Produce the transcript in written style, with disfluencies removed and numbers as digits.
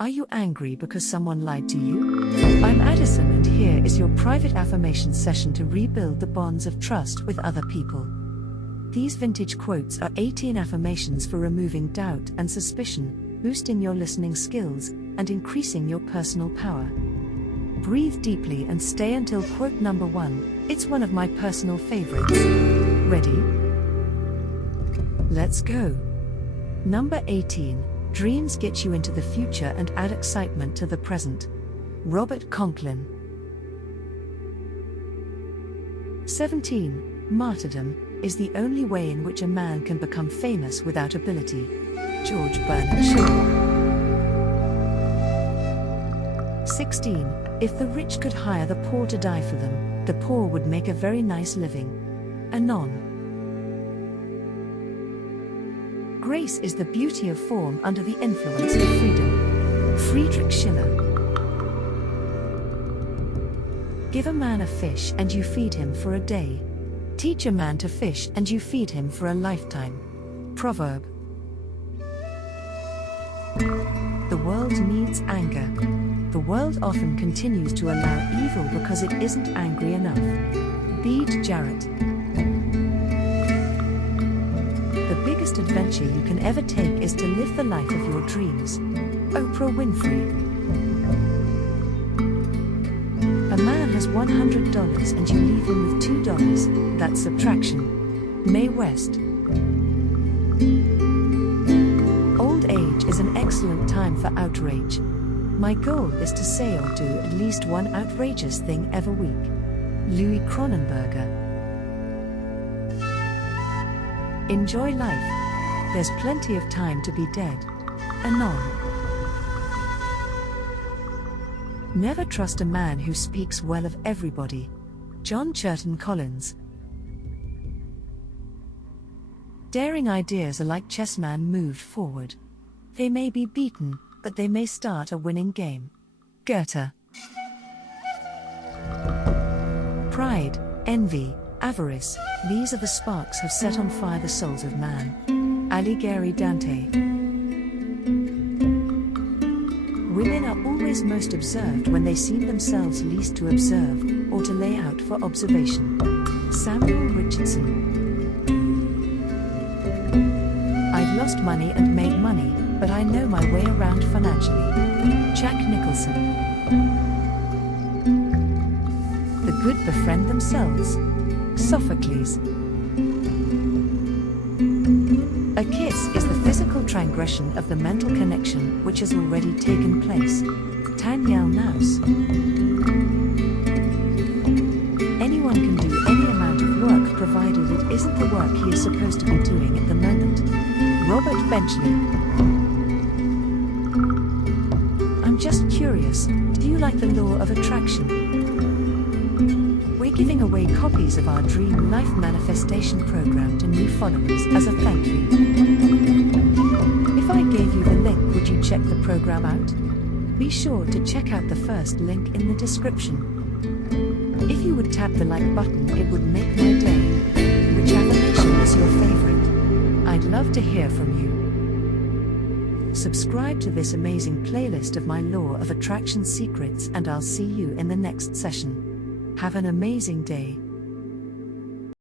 Are you angry because someone lied to you? I'm Addison, and here is your private affirmation session to rebuild the bonds of trust with other people. These vintage quotes are 18 affirmations for removing doubt and suspicion, boosting your listening skills, and increasing your personal power. Breathe deeply and stay until quote number 1. It's one of my personal favorites. Ready? Let's go. Number 18. Dreams get you into the future and add excitement to the present. Robert Conklin. 17. Martyrdom is the only way in which a man can become famous without ability. George Bernard Shaw. 16. If the rich could hire the poor to die for them, the poor would make a very nice living. Anon. Grace is the beauty of form under the influence of freedom. Friedrich Schiller. Give a man a fish and you feed him for a day. Teach a man to fish and you feed him for a lifetime. Proverb. The world needs anger. The world often continues to allow evil because it isn't angry enough. Bede Jarrett. The biggest adventure you can ever take is to live the life of your dreams. Oprah Winfrey. A man has $100 and you leave him with $2. That's subtraction. Mae West. Old age is an excellent time for outrage. My goal is to say or do at least one outrageous thing every week. Louis Cronenberger. Enjoy life. There's plenty of time to be dead. Anon. Never trust a man who speaks well of everybody. John Churton Collins. Daring ideas are like chessmen moved forward. They may be beaten, but they may start a winning game. Goethe. Pride, envy, avarice, these are the sparks have set on fire the souls of man. Alighieri Dante. Women are always most observed when they seem themselves least to observe, or to lay out for observation. Samuel Richardson. I've lost money and made money, but I know my way around financially. Jack Nicholson. The good befriend themselves. Sophocles. A kiss is the physical transgression of the mental connection which has already taken place. Danielle Naus. Anyone can do any amount of work provided it isn't the work he is supposed to be doing at the moment. Robert Benchley. I'm just curious, do you like the law of attraction? We're giving away copies of our Dream Life Manifestation program to new followers as a thank you. If I gave you the link, would you check the program out? Be sure to check out the first link in the description. If you would tap the like button, it would make my day. Which affirmation was your favorite? I'd love to hear from you. Subscribe to this amazing playlist of my Law of Attraction secrets, and I'll see you in the next session. Have an amazing day.